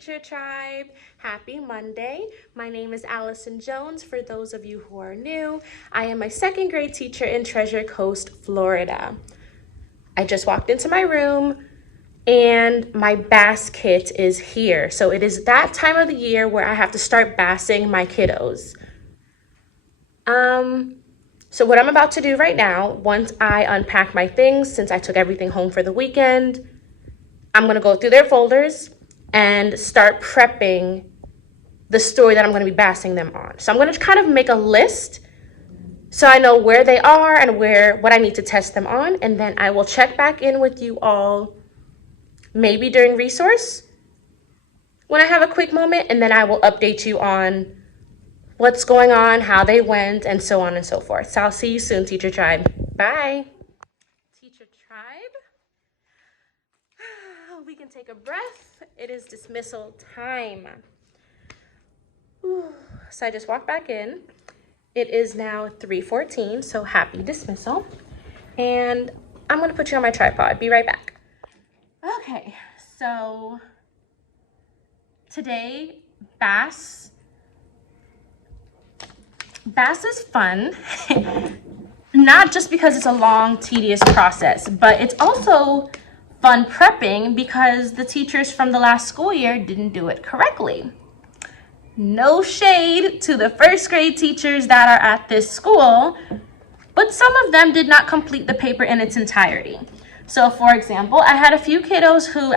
Teacher Tribe. Happy Monday. My name is Allison Jones. For those of you who are new, I am a second grade teacher in Treasure Coast, Florida. I just walked into my room and my BAS kit is here. So it is that time of the year where I have to start BASing my kiddos. So what I'm about to do right now, once I unpack my things, since I took everything home for the weekend, I'm gonna go through their folders and start prepping the story that I'm gonna be BASing them on. So I'm gonna kind of make a list so I know where they are and what I need to test them on, and then I will check back in with you all maybe during resource when I have a quick moment, and then I will update you on what's going on, how they went, and so on and so forth. So I'll see you soon, Teacher Tribe. Bye. Teacher Tribe. We can take a breath. It is dismissal time. So I just walked back in. It is now 3:14, so happy dismissal. And I'm gonna put you on my tripod. Be right back. Okay, so today, BAS is fun, not just because it's a long, tedious process, but it's also fun prepping because the teachers from the last school year didn't do it correctly. No shade to the first grade teachers that are at this school, but some of them did not complete the paper in its entirety. So for example, I had a few kiddos who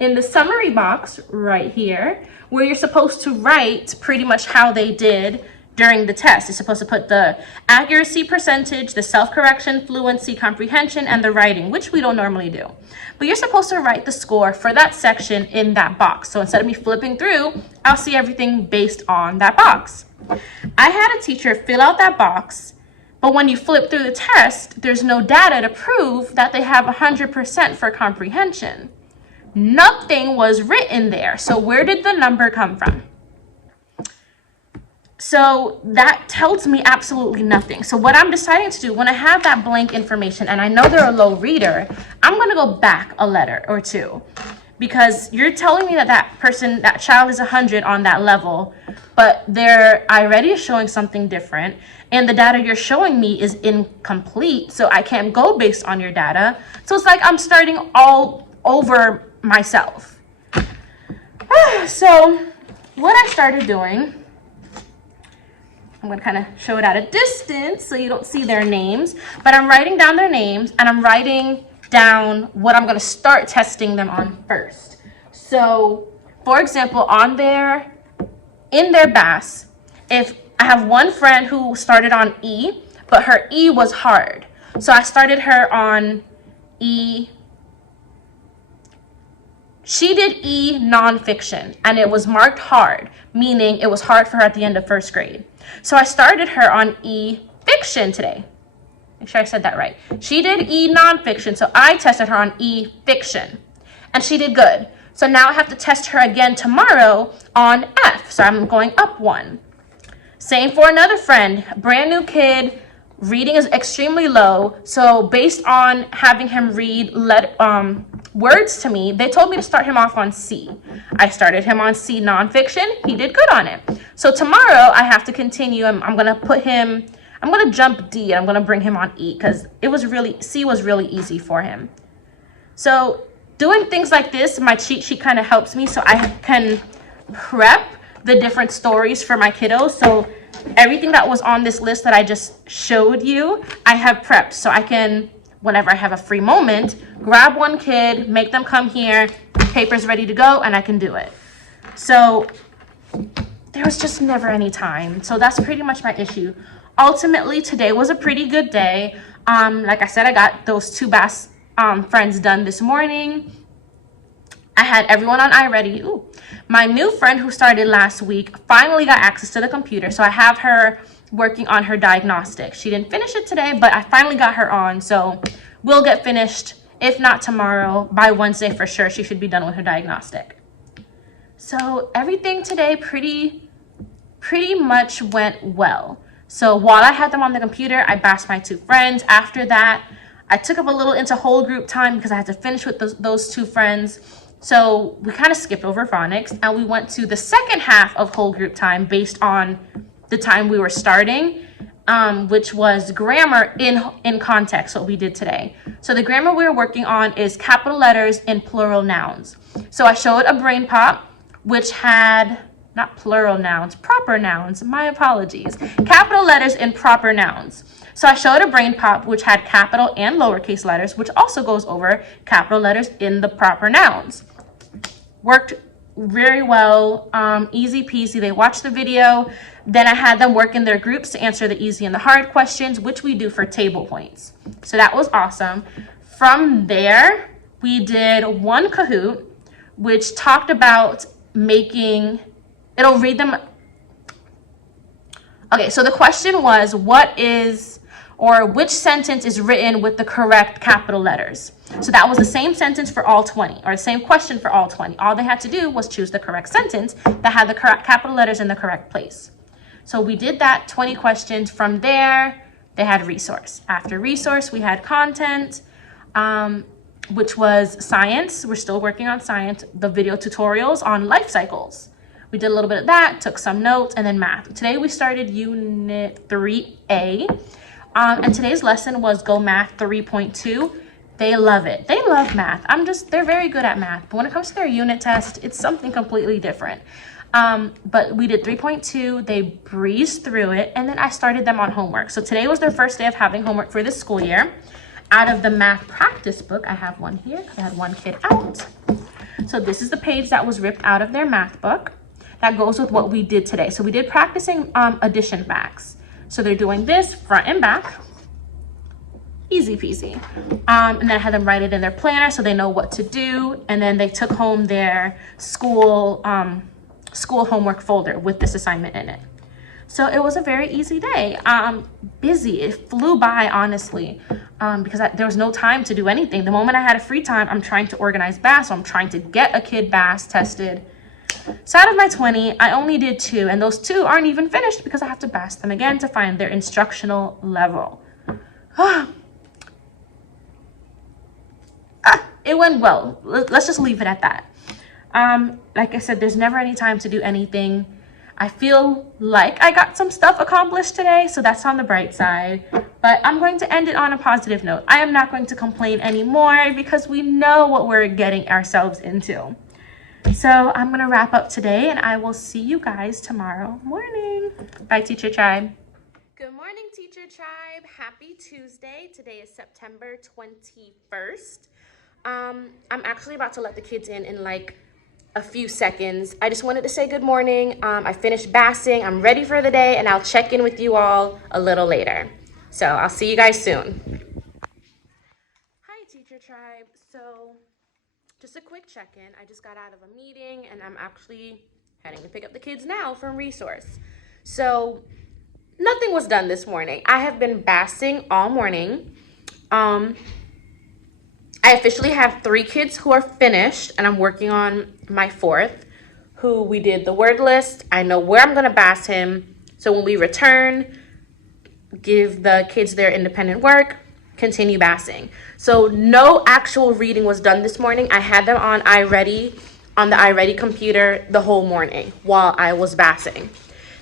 in the summary box right here, where you're supposed to write pretty much how they did during the test. You're supposed to put the accuracy percentage, the self-correction, fluency, comprehension, and the writing, which we don't normally do. But you're supposed to write the score for that section in that box. So instead of me flipping through, I'll see everything based on that box. I had a teacher fill out that box, but when you flip through the test, there's no data to prove that they have 100% for comprehension. Nothing was written there. So where did the number come from? So that tells me absolutely nothing. So what I'm deciding to do when I have that blank information and I know they're a low reader, I'm going to go back a letter or two, because you're telling me that child is 100 on that level, but they're already showing something different, and the data you're showing me is incomplete, so I can't go based on your data. So it's like I'm starting all over myself. So what I started doing, I'm going to kind of show it at a distance so you don't see their names, but I'm writing down their names and I'm writing down what I'm going to start testing them on first. So for example, in their BAS, if I have one friend who started on E, but her E was hard, so I started her on E. She did E nonfiction, and it was marked hard, meaning it was hard for her at the end of first grade. So I started her on E fiction today. Make sure I said that right. She did E nonfiction, so I tested her on E fiction, and she did good. So now I have to test her again tomorrow on F, so I'm going up one. Same for another friend, brand new kid, reading is extremely low, so based on having him read words to me, they told me to start him off on C. I started him on C nonfiction. He did good on it. So tomorrow I have to continue. I'm going to jump D, and I'm going to bring him on E because C was really easy for him. So doing things like this, my cheat sheet kind of helps me so I can prep the different stories for my kiddos. So everything that was on this list that I just showed you, I have prepped so I can, whenever I have a free moment, grab one kid, make them come here, paper's ready to go, and I can do it. So there was just never any time. So that's pretty much my issue. Ultimately, today was a pretty good day. Like I said, I got those two BAS friends done this morning. I had everyone on iReady. Ooh. My new friend who started last week finally got access to the computer, so I have her working on her diagnostic. She didn't finish it today, but I finally got her on, so we'll get finished, if not tomorrow, by Wednesday for sure. She should be done with her diagnostic. So everything today pretty much went well. So while I had them on the computer, I BASed my two friends. After that, I took up a little into whole group time because I had to finish with those two friends. So we kind of skipped over phonics and we went to the second half of whole group time based on the time we were starting, which was grammar in context, what we did today. So the grammar we were working on is capital letters in plural nouns. So I showed a brain pop, which had, not plural nouns, proper nouns, my apologies, capital letters in proper nouns. So I showed a brain pop, which had capital and lowercase letters, which also goes over capital letters in the proper nouns. Worked very well, easy peasy. They watched the video. Then I had them work in their groups to answer the easy and the hard questions, which we do for table points. So that was awesome. From there, we did one Kahoot, which talked about making, it'll read them. Okay, so the question was, which sentence is written with the correct capital letters? So that was the same sentence for all 20, or the same question for all 20. All they had to do was choose the correct sentence that had the correct capital letters in the correct place. So we did that, 20 questions. From there, they had resource. After resource, we had content, which was science. We're still working on science, the video tutorials on life cycles. We did a little bit of that, took some notes, and then math. Today we started Unit 3A. And today's lesson was Go Math 3.2. They love it. They love math. They're very good at math. But when it comes to their unit test, it's something completely different. But we did 3.2. They breezed through it. And then I started them on homework. So today was their first day of having homework for this school year. Out of the math practice book, I have one here because I had one kid out. So this is the page that was ripped out of their math book. That goes with what we did today. So we did practicing addition facts. So they're doing this front and back, easy peasy. And then I had them write it in their planner so they know what to do. And then they took home their school homework folder with this assignment in it. So it was a very easy day. Busy, it flew by, honestly, because there was no time to do anything. The moment I had a free time, I'm trying to organize BAS, so I'm trying to get a kid BAS tested. So out of my 20, I only did 2, and those 2 aren't even finished because I have to BAS them again to find their instructional level. It went well. Let's just leave it at that. Like I said, there's never any time to do anything. I feel like I got some stuff accomplished today, so that's on the bright side. But I'm going to end it on a positive note. I am not going to complain anymore because we know what we're getting ourselves into. So I'm going to wrap up today, and I will see you guys tomorrow morning. Bye, Teacher Tribe. Good morning, Teacher Tribe. Happy Tuesday. Today is September 21st. I'm actually about to let the kids in like a few seconds. I just wanted to say good morning. I finished BASing. I'm ready for the day, and I'll check in with you all a little later. So I'll see you guys soon. Hi, Teacher Tribe. So just a quick check-in. I just got out of a meeting, and I'm actually heading to pick up the kids now from resource. So nothing was done this morning. I have been BASing all morning. I officially have 3 kids who are finished, and I'm working on my 4th, who we did the word list. I know where I'm going to BAS him. So when we return, give the kids their independent work, continue BASing. So no actual reading was done this morning. I had them on iReady, on the iReady computer the whole morning while I was BASing.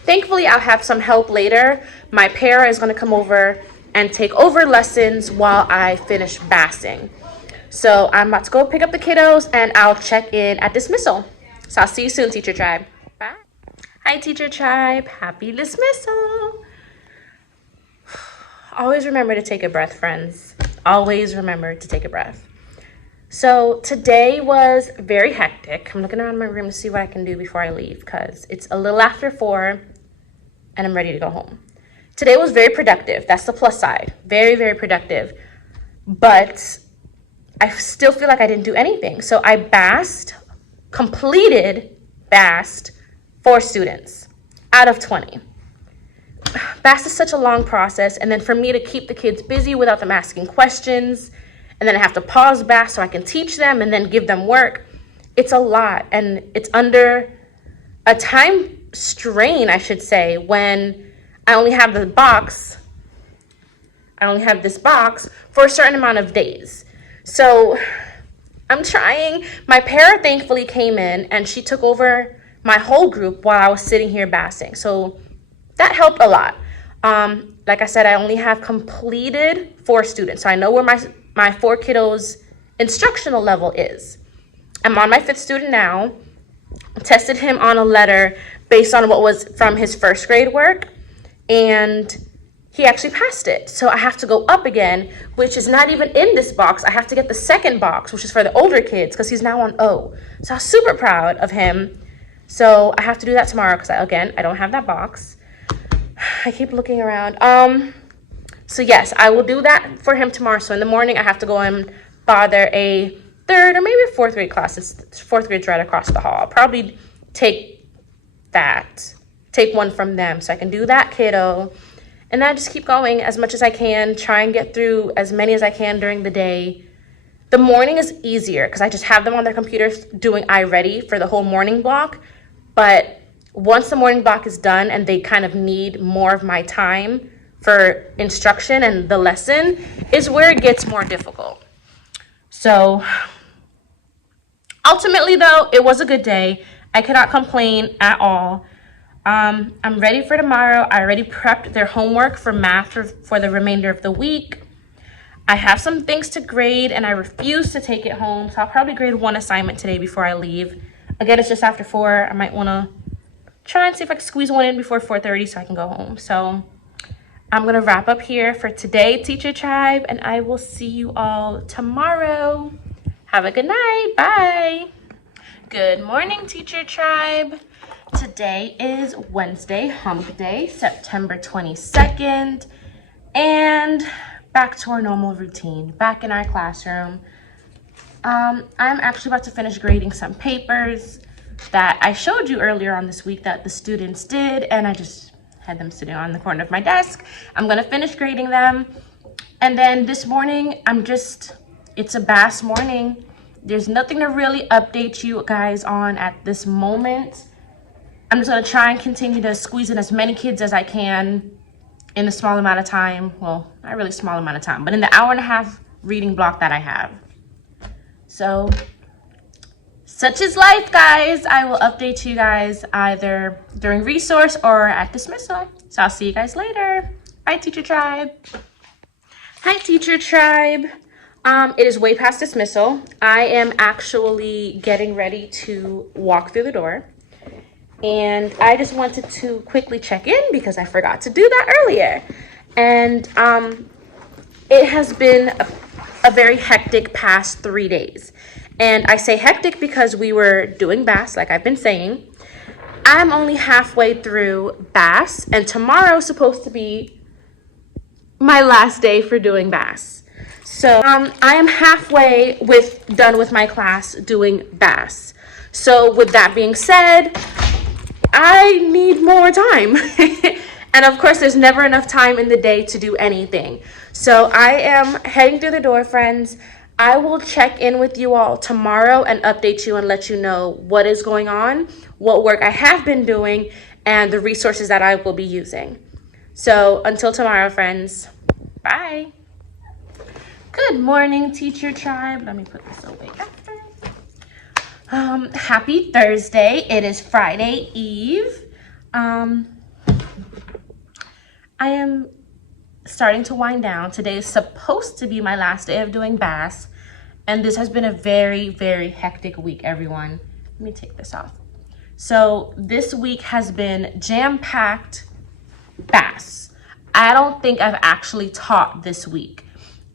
Thankfully, I'll have some help later. My para is going to come over and take over lessons while I finish BASing. So I'm about to go pick up the kiddos, and I'll check in at dismissal. So I'll see you soon, Teacher Tribe. Bye. Hi, Teacher Tribe. Happy dismissal. Always remember to take a breath, friends. Always remember to take a breath. So today was very hectic. I'm looking around my room to see what I can do before I leave because it's a little after 4 and I'm ready to go home. Today was very productive. That's the plus side. Very, very productive. But I still feel like I didn't do anything. So I completed BASed 4 students out of 20. BAS is such a long process, and then for me to keep the kids busy without them asking questions, and then I have to pause BAS so I can teach them and then give them work, it's a lot, and it's under a time strain, I should say, when I only have the box I only have this box for a certain amount of days. So I'm trying. My para thankfully came in and she took over my whole group while I was sitting here BASing. So that helped a lot. Like I said, I only have completed 4 students. So I know where my 4 kiddos instructional level is. I'm on my 5th student now. Tested him on a letter based on what was from his 1st grade work, and he actually passed it. So I have to go up again, which is not even in this box. I have to get the 2nd box, which is for the older kids, because he's now on O. So I was super proud of him. So I have to do that tomorrow because, again, I don't have that box. I keep looking around. So yes, I will do that for him tomorrow. So in the morning, I have to go and bother a 3rd or maybe a 4th grade class. It's 4th grade's right across the hall. I'll probably take one from them so I can do that kiddo. And then I just keep going as much as I can, try and get through as many as I can during the day. The morning is easier because I just have them on their computers doing iReady for the whole morning block. But once the morning block is done and they kind of need more of my time for instruction and the lesson is where it gets more difficult. So ultimately, though, it was a good day. I cannot complain at all. I'm ready for tomorrow. I already prepped their homework for math for the remainder of the week. I have some things to grade, and I refuse to take it home. So I'll probably grade 1 assignment today before I leave. Again, it's just after 4. I might want to try and see if I can squeeze one in before 4:30 so I can go home. So I'm going to wrap up here for today, Teacher Tribe, and I will see you all tomorrow. Have a good night. Bye. Good morning, Teacher Tribe. Today is Wednesday, Hump Day, September 22nd, and back to our normal routine, back in our classroom. I'm actually about to finish grading some papers that I showed you earlier on this week that the students did, and I just had them sitting on the corner of my desk. I'm gonna finish grading them, and then this morning, it's a BAS morning. There's nothing to really update you guys on at this moment. I'm just gonna try and continue to squeeze in as many kids as I can in a small amount of time. Well, not really small amount of time, but in the hour and a half reading block that I have. So, such is life, guys. I will update you guys either during resource or at dismissal. So I'll see you guys later. Bye, Teacher Tribe. Hi, Teacher Tribe. It is way past dismissal. I am actually getting ready to walk through the door. And I just wanted to quickly check in because I forgot to do that earlier. And it has been a very hectic past 3 days. And I say hectic because we were doing BAS, like I've been saying. I'm only halfway through BAS, and tomorrow's supposed to be my last day for doing BAS. So I am halfway done with my class doing BAS. So with that being said, I need more time. And of course, there's never enough time in the day to do anything. So I am heading through the door, friends. I will check in with you all tomorrow and update you and let you know what is going on, what work I have been doing, and the resources that I will be using. So until tomorrow, friends, bye. Good morning, Teacher Tribe. Let me put this away after. Happy Thursday. It is Friday Eve. I am starting to wind down. Today is supposed to be my last day of doing BAS, and this has been a very, very hectic week, everyone. Let me take this off. So this week has been jam-packed BAS. I don't think I've actually taught this week,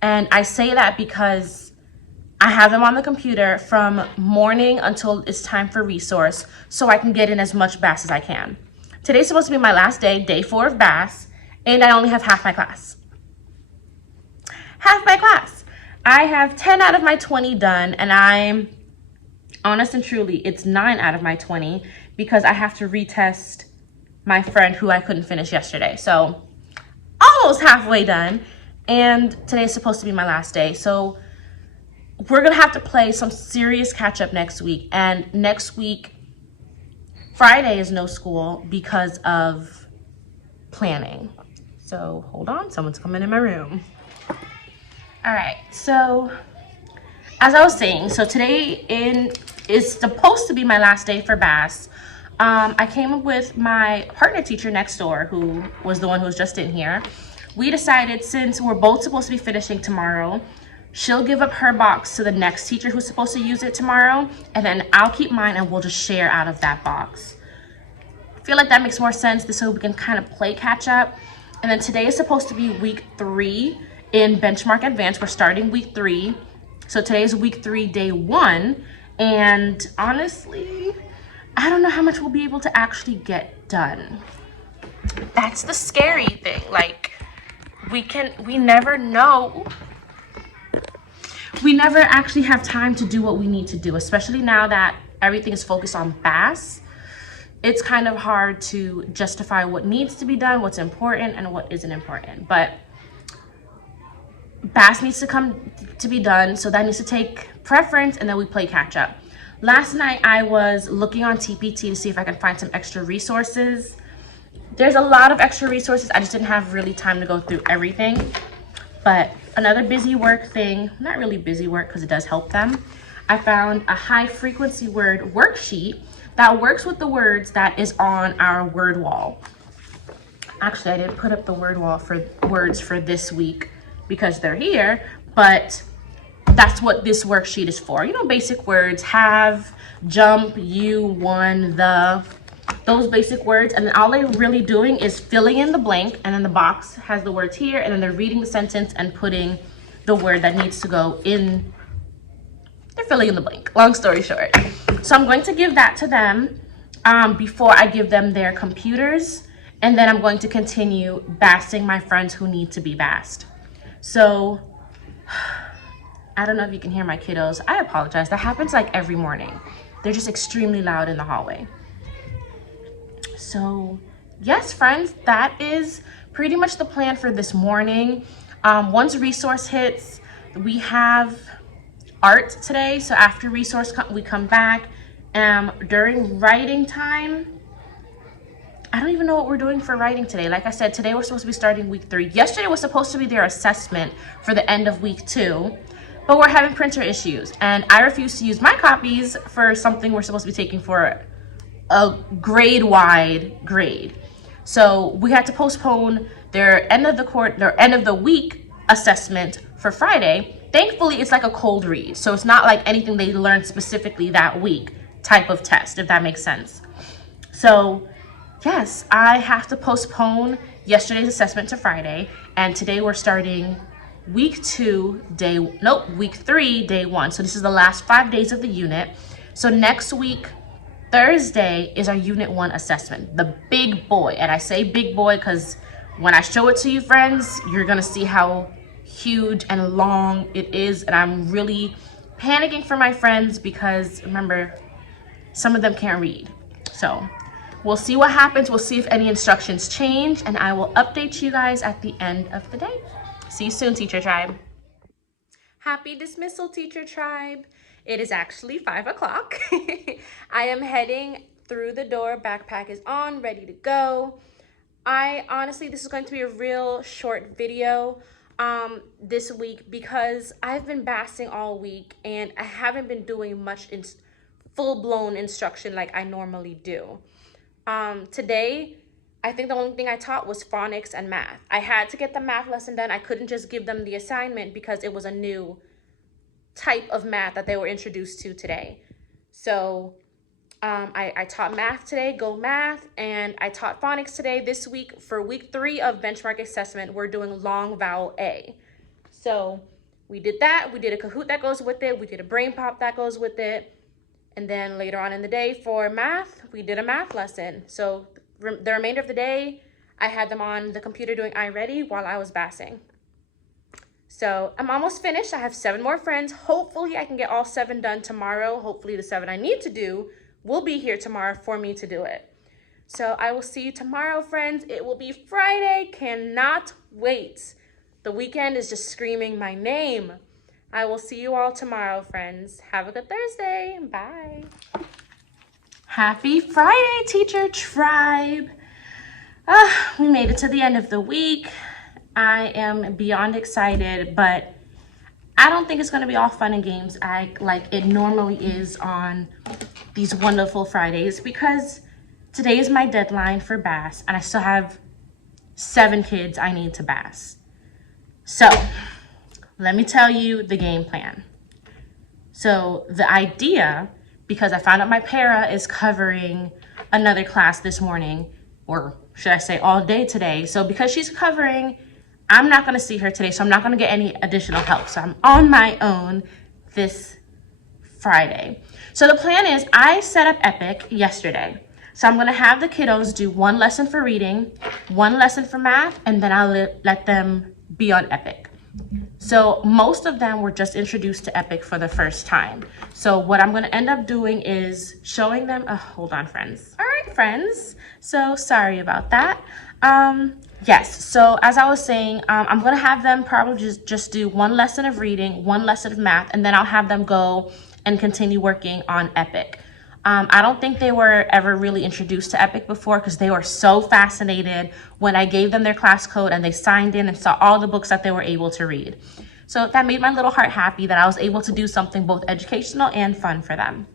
and I say that because I have them on the computer from morning until it's time for resource, so I can get in as much BAS as I can. Today's supposed to be my last day, day 4 of BAS, and I only have half my class. Half my class. I have 10 out of my 20 done, and I'm honest and truly, it's 9 out of my 20 because I have to retest my friend who I couldn't finish yesterday. So almost halfway done, and today's supposed to be my last day. So we're gonna have to play some serious catch up next week, and next week, Friday is no school because of planning. So hold on, someone's coming in my room. All right, so as I was saying, so today is supposed to be my last day for BAS. I came up with my partner teacher next door, who was the one who was just in here. We decided, since we're both supposed to be finishing tomorrow, she'll give up her box to the next teacher who's supposed to use it tomorrow, and then I'll keep mine and we'll just share out of that box. I feel like that makes more sense, this so we can kind of play catch up. And then today is supposed to be week 3 in Benchmark Advanced. We're starting week 3. So today is week 3, day 1. And honestly, I don't know how much we'll be able to actually get done. That's the scary thing. Like, we never know. We never actually have time to do what we need to do, especially now that everything is focused on BAS. It's kind of hard to justify what needs to be done, what's important, and what isn't important. But BAS needs to come to be done, so that needs to take preference, and then we play catch up. Last night I was looking on TPT to see if I can find some extra resources. There's a lot of extra resources. I just didn't have really time to go through everything. But another busy work thing, not really busy work because it does help them, I found a high frequency word worksheet that works with the words that is on our word wall. Actually, I didn't put up the word wall for words for this week because they're here, but that's what this worksheet is for. You know, basic words, have, jump, you, one, the, those basic words. And then all they're really doing is filling in the blank, and then the box has the words here, and then they're reading the sentence and putting the word that needs to go in. They're filling in the blank, long story short. So I'm going to give that to them before I give them their computers. And then I'm going to continue BASing my friends who need to be BASed. So I don't know if you can hear my kiddos. I apologize. That happens like every morning. They're just extremely loud in the hallway. So yes, friends, that is pretty much the plan for this morning. Once resource hits, we have art today. So after resource, we come back. During writing time, I don't even know what we're doing for writing today. Like I said, today we're supposed to be starting week 3. Yesterday was supposed to be their assessment for the end of week 2, but we're having printer issues, and I refuse to use my copies for something we're supposed to be taking for a grade-wide grade. So we had to postpone their end of the week assessment for Friday. Thankfully, it's like a cold read, so it's not like anything they learned specifically that week type of test, if that makes sense. So yes, I have to postpone yesterday's assessment to Friday, and today we're starting week 3, day 1. So this is the last 5 days of the unit. So next week, Thursday, is our unit 1 assessment, the big boy. And I say big boy because when I show it to you, friends, you're gonna see how huge and long it is. And I'm really panicking for my friends because, remember, some of them can't read. So we'll see what happens. We'll see if any instructions change, and I will update you guys at the end of the day. See you soon, Teacher Tribe. Happy dismissal, Teacher Tribe. It is actually 5 o'clock. I am heading through the door. Backpack is on, ready to go. Honestly, this is going to be a real short video this week because I've been BASing all week and I haven't been doing much full-blown instruction like I normally do. Today, I think the only thing I taught was phonics and math. I had to get the math lesson done. I couldn't just give them the assignment because it was a new type of math that they were introduced to today. So I taught math today, go math, and I taught phonics today. This week, for week 3 of benchmark assessment, we're doing long vowel A. So we did that. We did a Kahoot that goes with it. We did a brain pop that goes with it. And then later on in the day for math, we did a math lesson. So the remainder of the day, I had them on the computer doing iReady while I was BASing. So I'm almost finished. I have 7 more friends. Hopefully I can get all 7 done tomorrow. Hopefully the 7 I need to do will be here tomorrow for me to do it. So I will see you tomorrow, friends. It will be Friday. Cannot wait. The weekend is just screaming my name. I will see you all tomorrow, friends. Have a good Thursday. Bye. Happy Friday, Teacher Tribe. we made it to the end of the week. I am beyond excited, but I don't think it's going to be all fun and games like it normally is on these wonderful Fridays, because today is my deadline for BAS and I still have 7 kids I need to BAS. So let me tell you the game plan. So the idea, because I found out my para is covering another class this morning, or should I say all day today. So because she's covering, I'm not going to see her today. So I'm not going to get any additional help. So I'm on my own this Friday. So the plan is I set up Epic yesterday. So I'm going to have the kiddos do 1 lesson for reading, 1 lesson for math, and then I'll let them be on Epic. So most of them were just introduced to Epic for the first time. So what I'm going to end up doing is showing them, hold on, friends. All right, friends. So sorry about that. Yes, so as I was saying, I'm going to have them probably just do 1 lesson of reading, 1 lesson of math, and then I'll have them go and continue working on Epic. I don't think they were ever really introduced to Epic before, because they were so fascinated when I gave them their class code and they signed in and saw all the books that they were able to read. So that made my little heart happy that I was able to do something both educational and fun for them.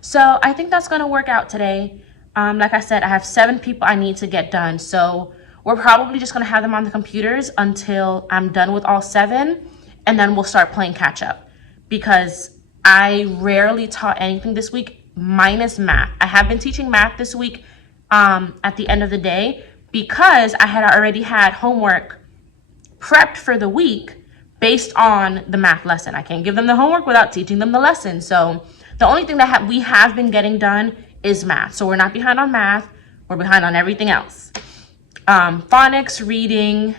So I think that's going to work out today. Like I said, I have 7 people I need to get done. So we're probably just going to have them on the computers until I'm done with all 7, and then we'll start playing catch up, because I rarely taught anything this week minus math. I have been teaching math this week at the end of the day, because I had already had homework prepped for the week based on the math lesson. I can't give them the homework without teaching them the lesson. So the only thing that we have been getting done is math. So we're not behind on math. We're behind on everything else. Phonics, reading,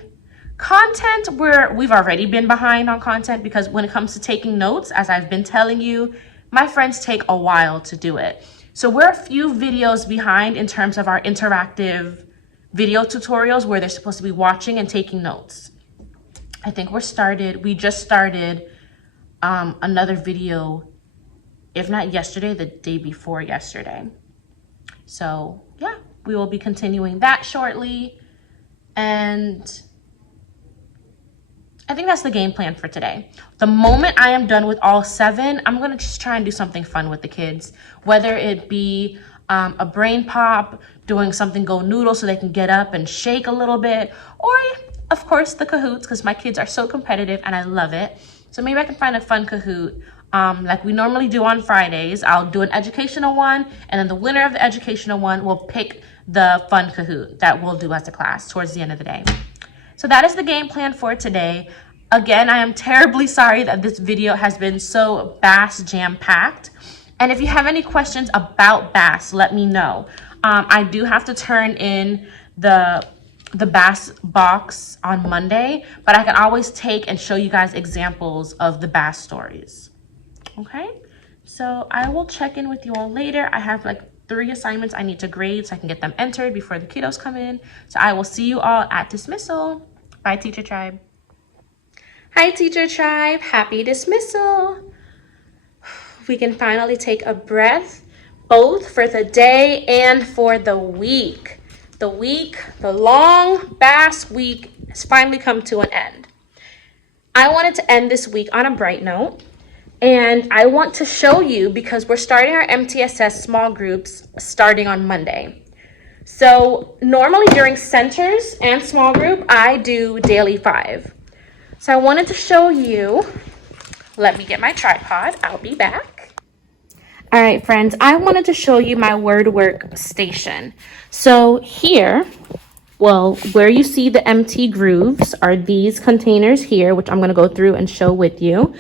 content, we've already been behind on content, because when it comes to taking notes, as I've been telling you, my friends take a while to do it. So we're a few videos behind in terms of our interactive video tutorials where they're supposed to be watching and taking notes. I think we just started another video, if not yesterday, the day before yesterday. So yeah, we will be continuing that shortly. And I think that's the game plan for today. The moment I am done with all 7, I'm going to just try and do something fun with the kids, whether it be a brain pop, doing something go noodle so they can get up and shake a little bit, or of course the Kahoots, because my kids are so competitive and I love it. So maybe I can find a fun Kahoot like we normally do on Fridays. I'll do an educational one, and then the winner of the educational one will pick the fun Kahoot that we'll do as a class towards the end of the day. So that is the game plan for today. Again, I am terribly sorry that this video has been so BAS jam-packed. And if you have any questions about BAS, let me know. I do have to turn in the BAS box on Monday, but I can always take and show you guys examples of the BAS stories. Okay, so I will check in with you all later. I have like 3 assignments I need to grade so I can get them entered before the kiddos come in. So I will see you all at dismissal. Bye, Teacher Tribe. Hi, Teacher Tribe. Happy dismissal. We can finally take a breath, both for the day and for the week. The long BAS week has finally come to an end. I wanted to end this week on a bright note. And I want to show you, because we're starting our MTSS small groups starting on Monday. So normally during centers and small group, I do daily 5. So I wanted to show you, let me get my tripod, I'll be back. All right, friends, I wanted to show you my word work station. So here, well, where you see the empty grooves are these containers here, which I'm gonna go through and show with you.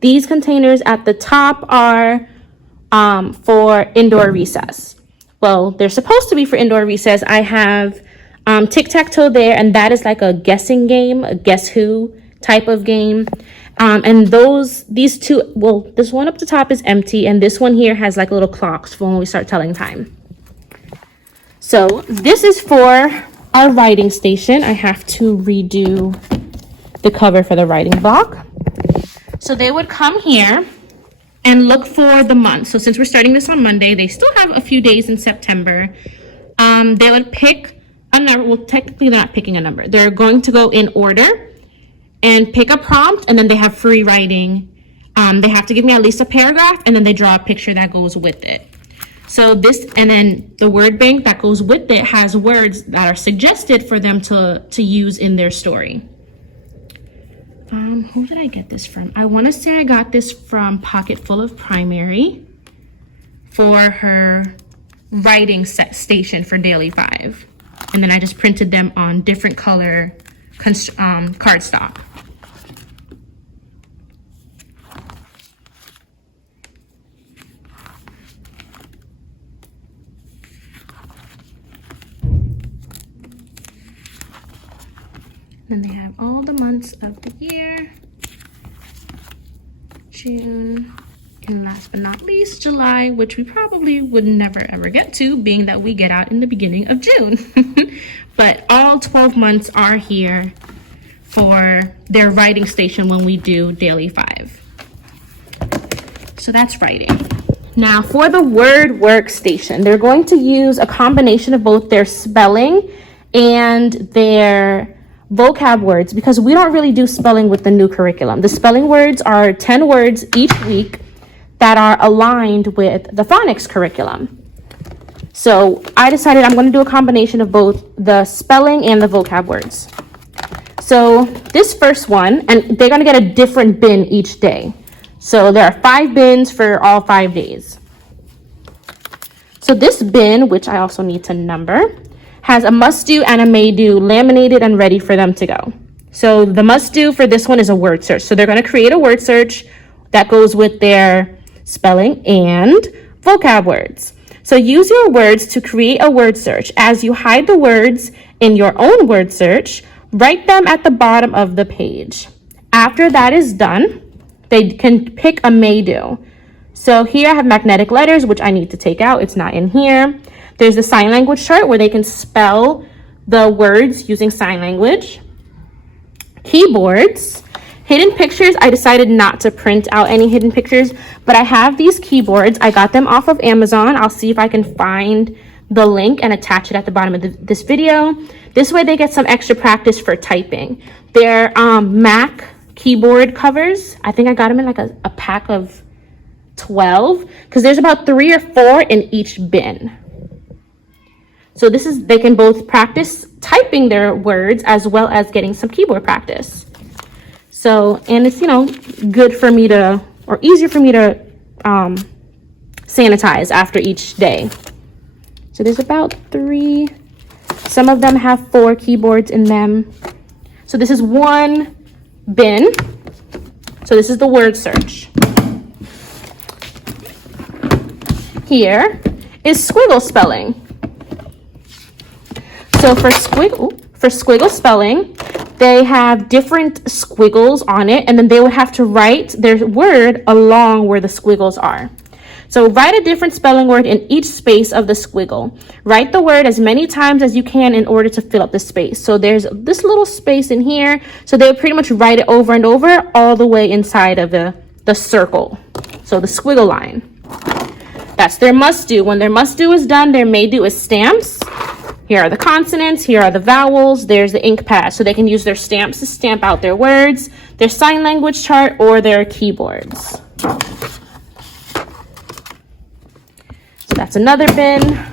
These containers at the top are for indoor recess. Well, they're supposed to be for indoor recess. I have tic-tac-toe there, and that is like a guessing game, a guess who type of game. And these 2, well, this one up the top is empty, and this one here has like little clocks for when we start telling time. So this is for our writing station. I have to redo the cover for the writing block. So they would come here and look for the month. So since we're starting this on Monday, they still have a few days in September. They would pick a well, technically they're not picking a number. They're going to go in order and pick a prompt, and then they have free writing. They have to give me at least a paragraph, and then they draw a picture that goes with it. So this, and then the word bank that goes with it has words that are suggested for them to use in their story. Who did I get this from? I want to say I got this from Pocketful of Primary for her writing station for Daily 5. And then I just printed them on different color cardstock. Then they have all the months of the year. June, and last but not least, July, which we probably would never ever get to, being that we get out in the beginning of June. But all 12 months are here for their writing station when we do Daily 5. So that's writing. Now for the word workstation, they're going to use a combination of both their spelling and their vocab words, because we don't really do spelling with the new curriculum. The spelling words are 10 words each week that are aligned with the phonics curriculum. So I decided I'm going to do a combination of both the spelling and the vocab words. So this first one, and they're going to get a different bin each day. So there are 5 bins for all 5 days. So this bin, which I also need to number, has a must do and a may do laminated and ready for them to go. So the must do for this one is a word search. So they're going to create a word search that goes with their spelling and vocab words. So use your words to create a word search. As you hide the words in your own word search, write them at the bottom of the page. After that is done, they can pick a may do. So here I have magnetic letters, which I need to take out. It's not in here. There's the sign language chart where they can spell the words using sign language. Keyboards. Hidden pictures. I decided not to print out any hidden pictures, but I have these keyboards. I got them off of Amazon. I'll see if I can find the link and attach it at the bottom of this video. This way they get some extra practice for typing. They're Mac keyboard covers. I think I got them in like a pack of 12, because there's about 3 or 4 in each bin. So they can both practice typing their words as well as getting some keyboard practice. So, and it's, good for me to, or easier for me to sanitize after each day. So there's about 3. Some of them have 4 keyboards in them. So this is one bin. So this is the word search. Here is squiggle spelling. So for squiggle spelling, they have different squiggles on it, and then they would have to write their word along where the squiggles are. So write a different spelling word in each space of the squiggle. Write the word as many times as you can in order to fill up the space. So there's this little space in here. So they would pretty much write it over and over all the way inside of the circle. So the squiggle line. That's their must do. When their must do is done, their may do is stamps. Here are the consonants, here are the vowels, there's the ink pad. So they can use their stamps to stamp out their words, their sign language chart, or their keyboards. So that's another bin.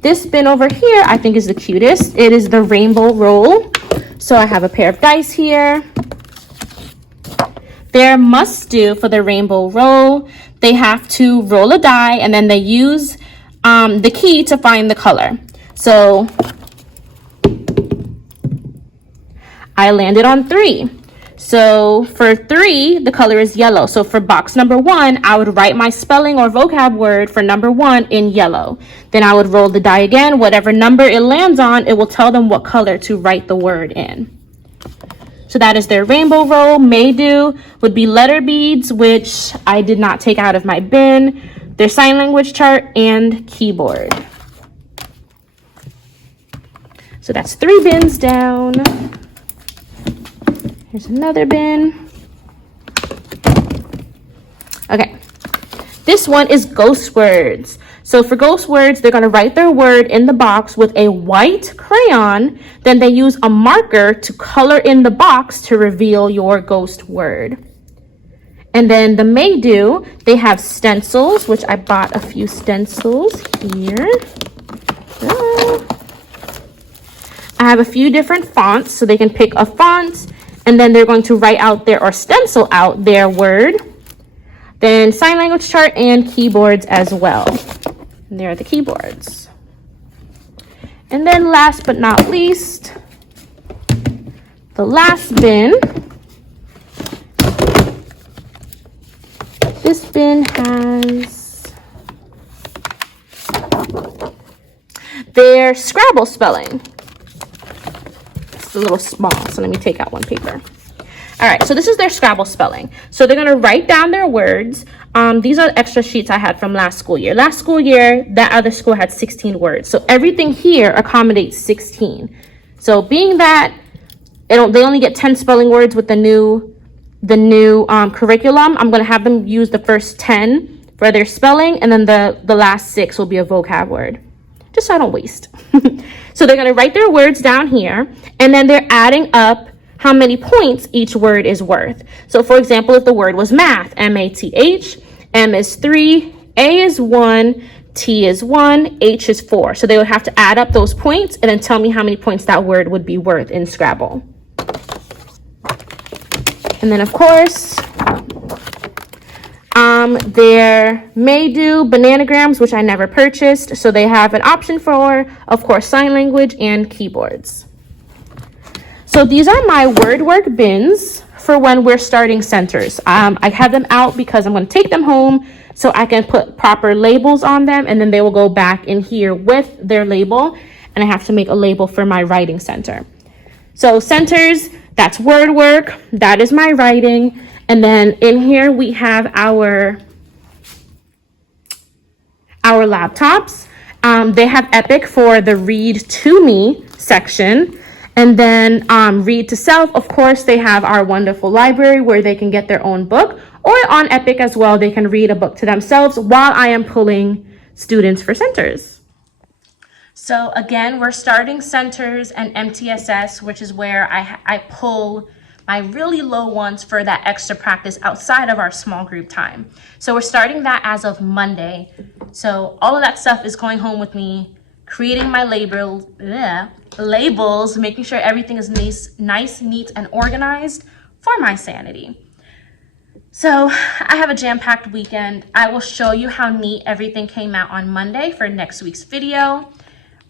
This bin over here, I think is the cutest. It is the rainbow roll. So I have a pair of dice here. Their must do for the rainbow roll, they have to roll a die and then they use the key to find the color. So I landed on 3. So for 3, the color is yellow. So for box number 1, I would write my spelling or vocab word for number 1 in yellow. Then I would roll the die again. Whatever number it lands on, it will tell them what color to write the word in. So that is their rainbow roll. May do would be letter beads, which I did not take out of my bin. Their sign language chart and keyboard. So that's 3 bins down. Here's another bin. Okay, this one is ghost words. So for ghost words, they're going to write their word in the box with a white crayon. Then they use a marker to color in the box to reveal your ghost word. And then the may do, they have stencils, which I bought a few stencils here. I have a few different fonts, so they can pick a font, and then they're going to write out or stencil out their word. Then sign language chart and keyboards as well. And there are the keyboards. And then last but not least, the last bin. This bin has their Scrabble spelling. It's a little small, so let me take out one paper. All right, so this is their Scrabble spelling. So they're gonna write down their words. These are extra sheets I had from last school year. Last school year, that other school had 16 words. So everything here accommodates 16. So being that they only get 10 spelling words with the new curriculum, I'm gonna have them use the first 10 for their spelling, and then the last 6 will be a vocab word, just so I don't waste. So they're gonna write their words down here, and then they're adding up how many points each word is worth. So for example, if the word was math, M-A-T-H, M is 3, A is 1, T is 1, H is 4. So they would have to add up those points and then tell me how many points that word would be worth in Scrabble. And then of course, there may do bananagrams, which I never purchased. So they have an option for, of course, sign language and keyboards. So these are my word work bins for when we're starting centers. I have them out because I'm going to take them home so I can put proper labels on them, and then they will go back in here with their label, and I have to make a label for my writing center. So centers, that's word work, that is my writing, and then in here we have our laptops. They have Epic for the read to me section, and then read to self. Of course, they have our wonderful library where they can get their own book, or on Epic as well, they can read a book to themselves while I am pulling students for centers. So again, we're starting centers and MTSS, which is where I pull my really low ones for that extra practice outside of our small group time. So we're starting that as of Monday. So all of that stuff is going home with me, creating my labels, making sure everything is nice, neat, and organized for my sanity. So I have a jam-packed weekend. I will show you how neat everything came out on Monday for next week's video.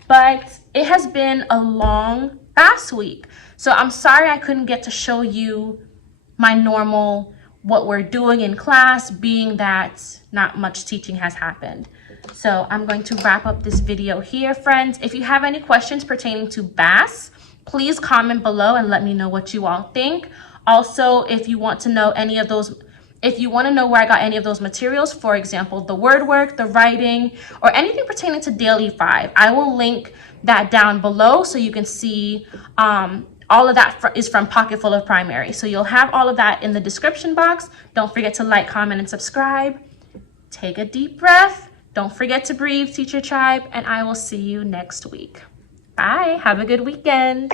But it has been a long BAS week. So I'm sorry I couldn't get to show you my normal, what we're doing in class, being that not much teaching has happened. So I'm going to wrap up this video here, friends. If you have any questions pertaining to BAS, please comment below and let me know what you all think. Also, if you want to know any of those, if you want to know where I got any of those materials, for example, the word work, the writing, or anything pertaining to Daily 5, I will link that down below so you can see all of that is from Pocketful of Primary. So you'll have all of that in the description box. Don't forget to like, comment, and subscribe. Take a deep breath. Don't forget to breathe, Teacher Tribe, and I will see you next week. Bye. Have a good weekend.